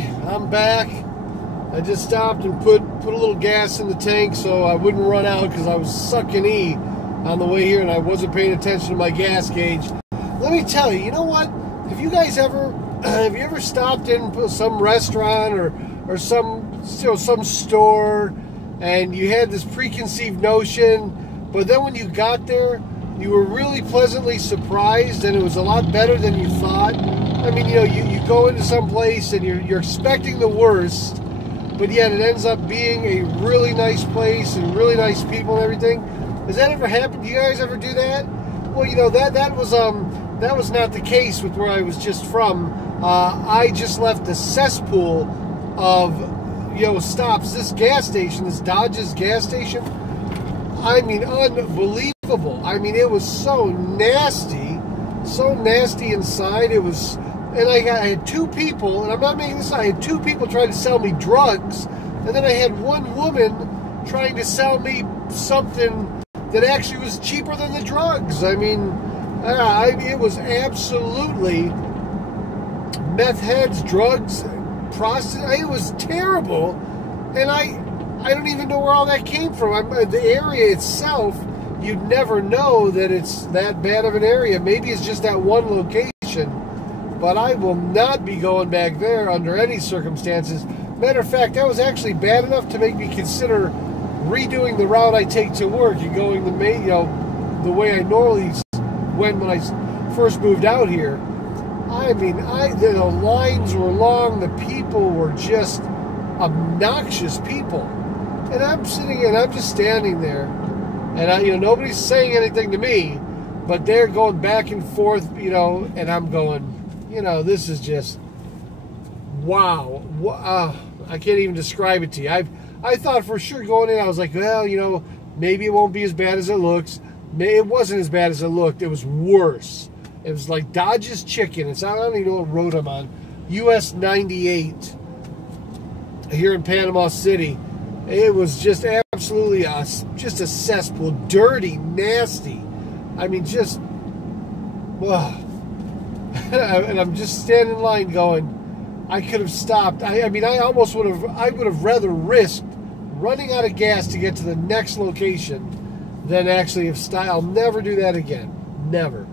I'm back. I just stopped and put a little gas in the tank so I wouldn't run out because I was sucking E on the way here and I wasn't paying attention to my gas gauge. Let me tell you, you know what? Have you guys ever stopped in some restaurant or some store and you had this preconceived notion, but then when you got there, you were really pleasantly surprised and it was a lot better than you thought? I mean, you go into some place and you're expecting the worst, but yet it ends up being a really nice place and really nice people and everything. Has that ever happened? Do you guys ever do that? Well, that was not the case with where I was just from. I just left the cesspool of stops. This gas station, this Dodge's gas station, I mean, unbelievable. I mean, it was so nasty inside. It was. And I had two people, and I'm not making this, I had two people trying to sell me drugs, and then I had one woman trying to sell me something that actually was cheaper than the drugs. I mean, it was absolutely meth heads, drugs, prostitutes. It was terrible, and I don't even know where all that came from. The area itself, you'd never know that it's that bad of an area. Maybe it's just that one location. But I will not be going back there under any circumstances. Matter of fact, that was actually bad enough to make me consider redoing the route I take to work and going the way I normally went when I first moved out here. I mean, the lines were long. The people were just obnoxious people. And I'm sitting and I'm just standing there, and nobody's saying anything to me, but they're going back and forth, and I'm going. This is just, wow. I can't even describe it to you. I thought for sure going in, I was like, well, maybe it won't be as bad as it looks. It wasn't as bad as it looked. It was worse. It was like Dodge's Chicken. I don't even know what road I'm on. US 98 here in Panama City. It was just absolutely just a cesspool. Dirty, nasty. I mean, just, ugh. And I'm just standing in line going, I could have stopped. I would have rather risked running out of gas to get to the next location than actually have stopped. I'll never do that again. Never.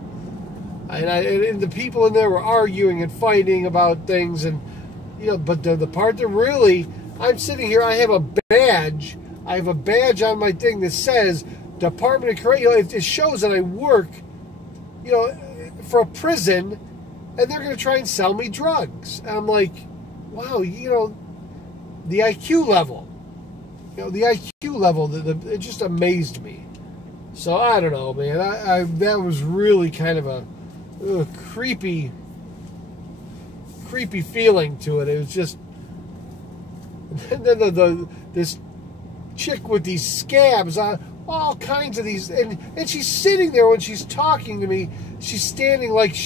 And the people in there were arguing and fighting about things. And, but the part that really, I'm sitting here, I have a badge. I have a badge on my thing that says Department of Corrections. It shows that I work, for a prison, and they're going to try and sell me drugs. And I'm like, wow, the IQ level. The IQ level, it just amazed me. So, I don't know, man. That was really kind of a creepy feeling to it. It was just... And then this chick with these scabs on... all kinds of these, and she's sitting there when she's talking to me. She's standing like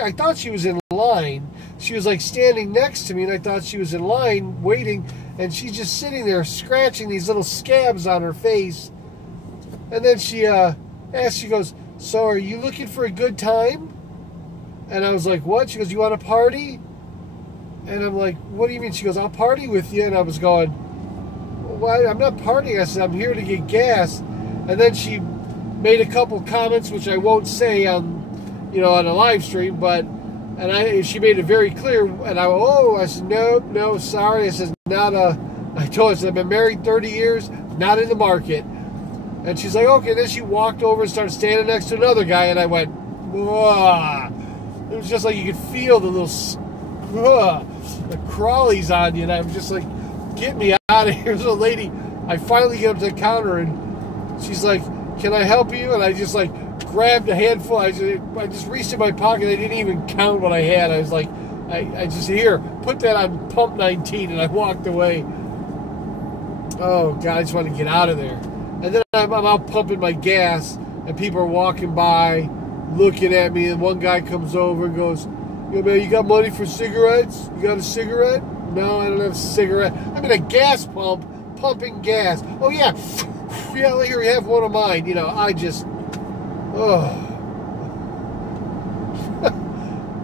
I thought she was in line. She was like standing next to me, and I thought she was in line waiting, and she's just sitting there scratching these little scabs on her face. And then she asked, she goes, "So are you looking for a good time?" And I was like, "What?" She goes, "You want to party?" And I'm like, "What do you mean?" She goes, "I'll party with you." And I was going, "Well, I'm not partying." I said, "I'm here to get gas." And then she made a couple comments, which I won't say on a live stream, she made it very clear. And I said, no, sorry. I said, I told her, I said, I've been married 30 years, not in the market. And she's like, okay. Then she walked over and started standing next to another guy, and I went, whoa. It was just like you could feel the little, the crawlies on you, and I'm just like, get me out of here. There's a lady. I finally get up to the counter, and she's like, "Can I help you?" And I just like grabbed a handful. I just reached in my pocket. I didn't even count what I had. I was like, I just, here, put that on pump 19, and I walked away. Oh God, I just wanted to get out of there. And then I'm out pumping my gas, and people are walking by, looking at me, and one guy comes over and goes, "Yo, man, you got money for cigarettes? You got a cigarette?" "No, I don't have a cigarette." I'm in a gas pump, pumping gas. "Oh, yeah. Yeah, here, you have one of mine." I just,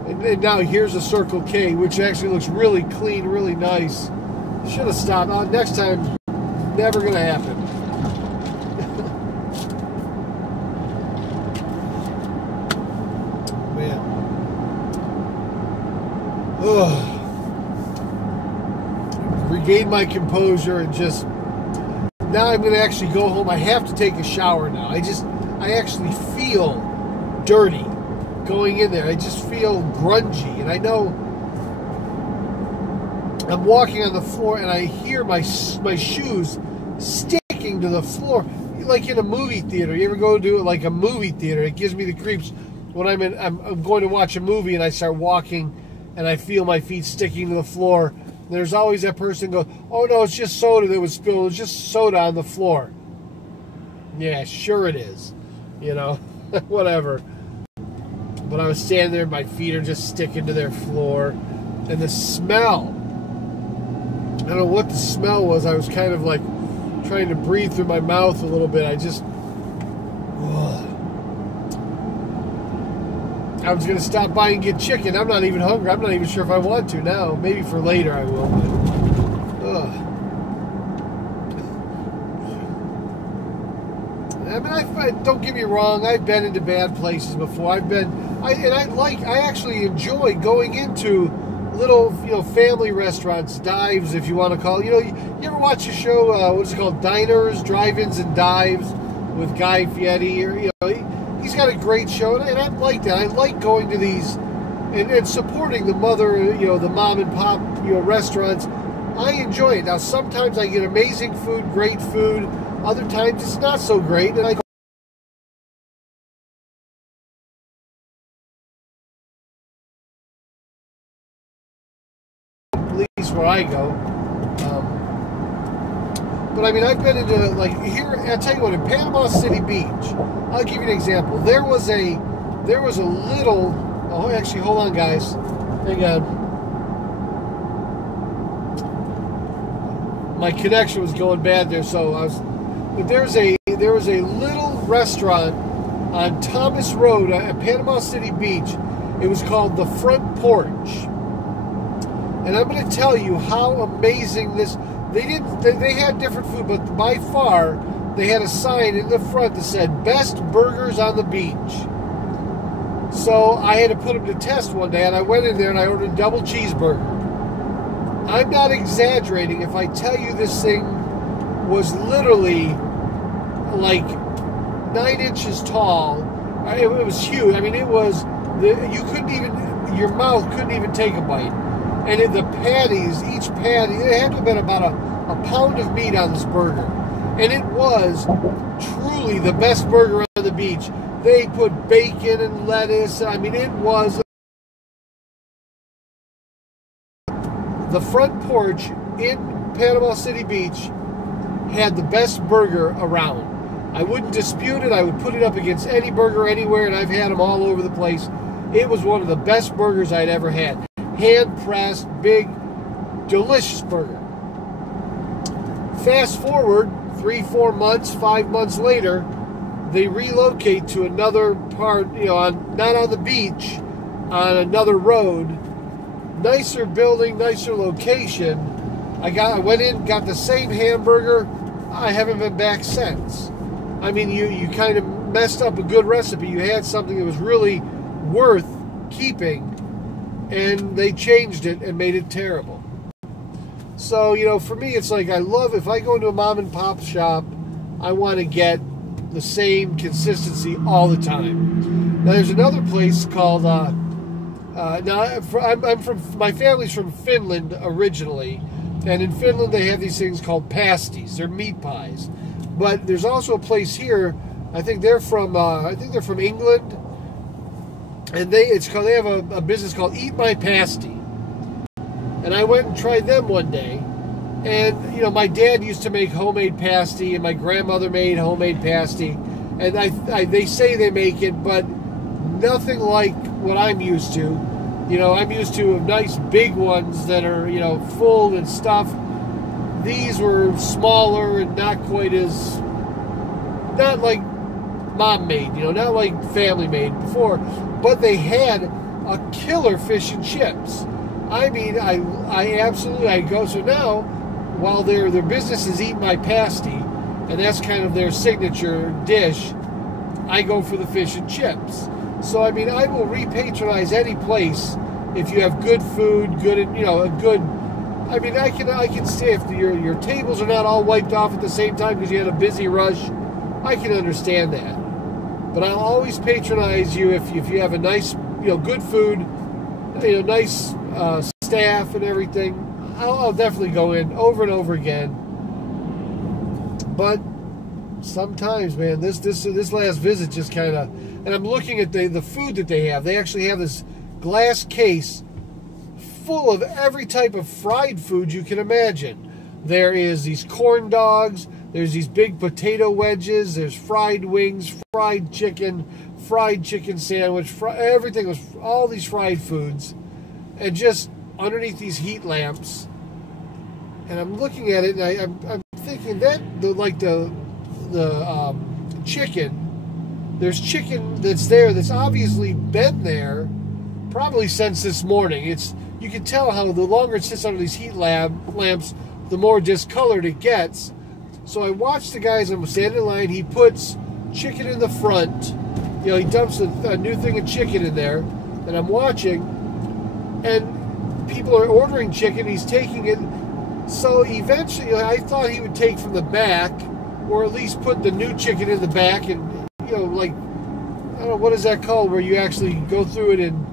and And now here's a Circle K, which actually looks really clean, really nice. Should have stopped. Next time, never going to happen. Man. Ugh. Regain my composure and just... Now I'm going to actually go home. I have to take a shower now. I actually feel dirty going in there. I just feel grungy. And I know I'm walking on the floor and I hear my shoes sticking to the floor. Like in a movie theater. You ever go to like a movie theater? It gives me the creeps when I'm going to watch a movie and I start walking and I feel my feet sticking to the floor. There's always that person go, oh no, it's just soda that was spilled. It's just soda on the floor. Yeah, sure it is. You know, whatever. But I was standing there, my feet are just sticking to their floor. And the smell, I don't know what the smell was. I was kind of like trying to breathe through my mouth a little bit. I was going to stop by and get chicken. I'm not even hungry. I'm not even sure if I want to now. Maybe for later I will. But, I mean, don't get me wrong. I've been into bad places before. I actually enjoy going into little, family restaurants, dives, if you want to call it. You ever watch a show, what is it called? Diners, Drive-Ins, and Dives with Guy Fieri, or, he's got a great show, and I like that. I like going to these and supporting the the mom and pop, restaurants. I enjoy it. Now, sometimes I get amazing food, great food. Other times it's not so great, and I go at least where I go. But I mean, I've been into, like, here, I'll tell you what, in Panama City Beach, I'll give you an example. There was a little, oh, actually, hold on, guys. Hang on. My connection was going bad there, but there was a little restaurant on Thomas Road at Panama City Beach. It was called The Front Porch. And I'm going to tell you how amazing this... They had different food, but by far, they had a sign in the front that said, "Best burgers on the beach." So I had to put them to test one day, and I went in there and I ordered a double cheeseburger. I'm not exaggerating if I tell you this thing was literally like 9 inches tall. It was huge. I mean, it was... your mouth couldn't even take a bite. And the patties, each patty, it had to have been about a pound of meat on this burger. And it was truly the best burger on the beach. They put bacon and lettuce. I mean, it was... The Front Porch in Panama City Beach had the best burger around. I wouldn't dispute it. I would put it up against any burger anywhere, and I've had them all over the place. It was one of the best burgers I'd ever had. Hand-pressed, big, delicious burger. Fast forward 3, 4 months, 5 months later, they relocate to another part, not on the beach, on another road. Nicer building, nicer location. I went in, got the same hamburger. I haven't been back since. I mean, you kind of messed up a good recipe. You had something that was really worth keeping, and they changed it and made it terrible. So, for me, it's like if I go into a mom and pop shop, I want to get the same consistency all the time. Now, there's another place called, my family's from Finland originally, and in Finland they have these things called pasties. They're meat pies. But there's also a place here, I think they're from England, and they have a business called Eat My Pasty. And I went and tried them one day. And, my dad used to make homemade pasty, and my grandmother made homemade pasty. And they say they make it, but nothing like what I'm used to. I'm used to nice big ones that are, full and stuffed. These were smaller and not quite as, not like mom made, not like family made before. But they had a killer fish and chips. I mean, I absolutely go. So now, while their business is eat my pasty, and that's kind of their signature dish, I go for the fish and chips. So I mean, I will repatronize any place if you have good food, good, you know, a good. I mean, I can say if your tables are not all wiped off at the same time because you had a busy rush, I can understand that. But I'll always patronize you if you have a nice, you know, good food, you know, nice staff and everything. I'll definitely go in over and over again. But sometimes, man, this last visit just kind of, and I'm looking at the food that they have. They actually have this glass case full of every type of fried food you can imagine. There is these corn dogs. There's these big potato wedges. There's fried wings, fried chicken sandwich, everything was all these fried foods, and just underneath these heat lamps. And I'm looking at it, and I'm thinking that the chicken. There's chicken that's there that's obviously been there probably since this morning. You can tell how the longer it sits under these heat lamps, the more discolored it gets. So I watch the guys, I'm standing in line, he puts chicken in the front. You know, he dumps a new thing of chicken in there, and I'm watching, and people are ordering chicken, he's taking it. So eventually, I thought he would take from the back, or at least put the new chicken in the back, and, you know, like, I don't know, what is that called, where you actually go through it, and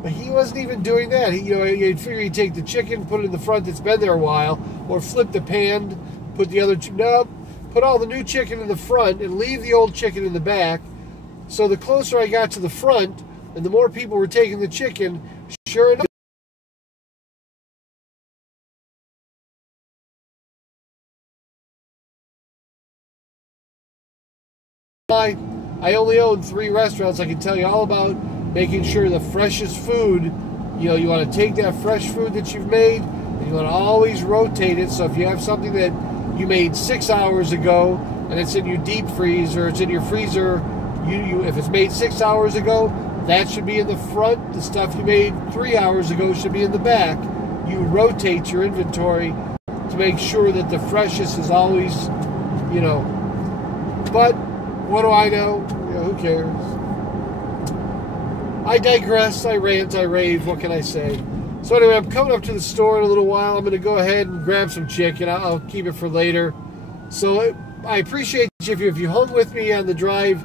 but he wasn't even doing that. You'd figure he'd take the chicken, put it in the front that's been there a while, or flip the pan, put the other nope, put all the new chicken in the front and leave the old chicken in the back. So the closer I got to the front, and the more people were taking the chicken, sure enough, I only own 3 restaurants. I can tell you all about making sure the freshest food, you know, you want to take that fresh food that you've made, and you want to always rotate it. So if you have something that you made 6 hours ago, and it's in your deep freeze, or it's in your freezer, if it's made 6 hours ago, that should be in the front. The stuff you made 3 hours ago should be in the back. You rotate your inventory to make sure that the freshest is always, you know. But what do I know? You know, who cares? I digress, I rant, I rave, what can I say? So anyway, I'm coming up to the store in a little while. I'm going to go ahead and grab some chicken. I'll keep it for later. So I appreciate you if you hung with me on the drive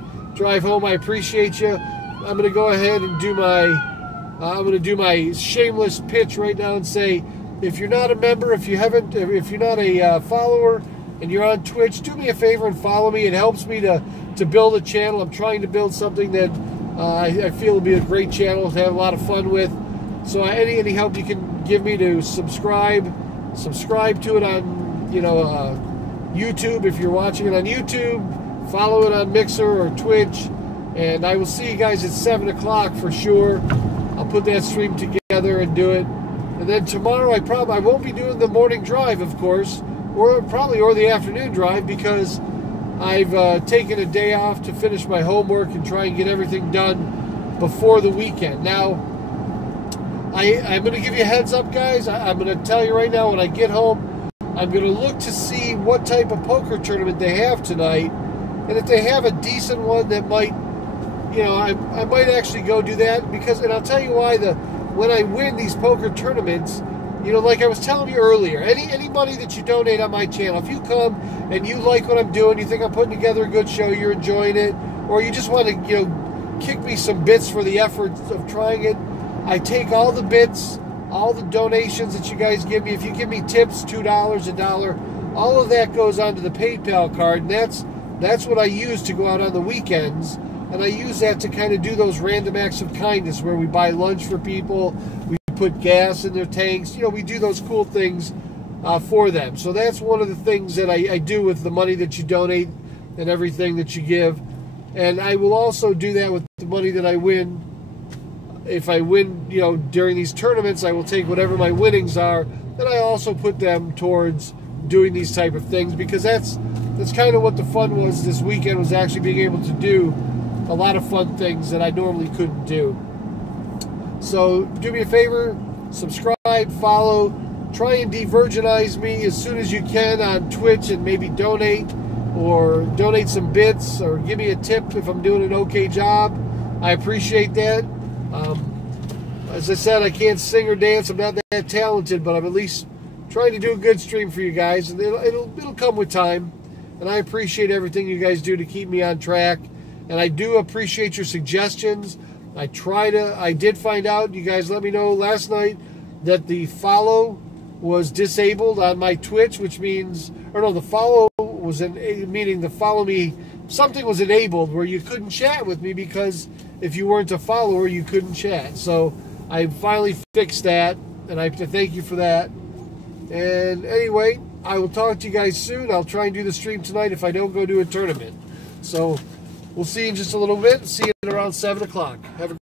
home. I appreciate you. I'm going to go ahead and do my shameless pitch right now and say, if you're not a member, if you're not a follower, and you're on Twitch, do me a favor and follow me. It helps me to build a channel. I'm trying to build something that I feel will be a great channel to have a lot of fun with. So any help you can give me to subscribe to it on, you know, YouTube if you're watching it on YouTube. Follow it on Mixer or Twitch, and I will see you guys at 7 o'clock for sure. I'll put that stream together and do it. And then tomorrow I won't be doing the morning drive, of course, or the afternoon drive, because I've taken a day off to finish my homework and try and get everything done before the weekend. Now, I'm going to give you a heads up, guys. I'm going to tell you right now, when I get home, I'm going to look to see what type of poker tournament they have tonight. And if they have a decent one that might, you know, I might actually go do that. And I'll tell you why. When I win these poker tournaments, you know, like I was telling you earlier, any money that you donate on my channel, if you come and you like what I'm doing, you think I'm putting together a good show, you're enjoying it, or you just want to, you know, kick me some bits for the effort of trying it, I take all the bits, all the donations that you guys give me. If you give me tips, $2, $1, all of that goes onto the PayPal card, and that's what I use to go out on the weekends. And I use that to kind of do those random acts of kindness where we buy lunch for people, we put gas in their tanks, you know, we do those cool things for them. So that's one of the things that I do with the money that you donate and everything that you give. And I will also do that with the money that I win. If I win, you know, during these tournaments, I will take whatever my winnings are, and I also put them towards doing these type of things, because that's kind of what the fun was this weekend, was actually being able to do a lot of fun things that I normally couldn't do. So do me a favor, subscribe, follow, try and de-virginize me as soon as you can on Twitch, and maybe donate some bits, or give me a tip if I'm doing an okay job. I appreciate that. As I said, I can't sing or dance. I'm not that talented, but I'm at least trying to do a good stream for you guys, and it'll come with time. And I appreciate everything you guys do to keep me on track. And I do appreciate your suggestions. I did find out, you guys let me know last night, that the follow was disabled on my Twitch, which means, or no, the follow was meaning the follow me, something was enabled where you couldn't chat with me, because if you weren't a follower, you couldn't chat. So I finally fixed that, and I have to thank you for that. And anyway, I will talk to you guys soon. I'll try and do the stream tonight if I don't go to a tournament. So we'll see you in just a little bit. See you at around 7 o'clock. Have a